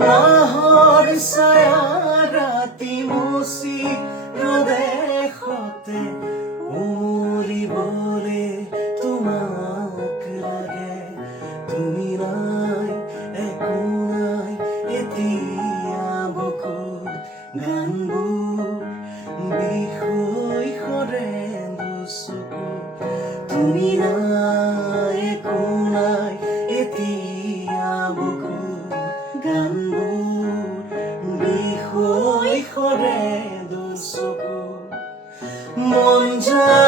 মাহৰ ছায়া ৰাতি মচি ৰদেশতে উমলিবলে তোমাক লাগে। তুমি নাই একো নাই এতিয়া বুকুত গানবোৰ বিষয় সৰে দুচকুত। তুমি নাই একো নাই এতিয়া বুকুত গানবোৰ বিষয় সৰে দুচকুত। মন যায়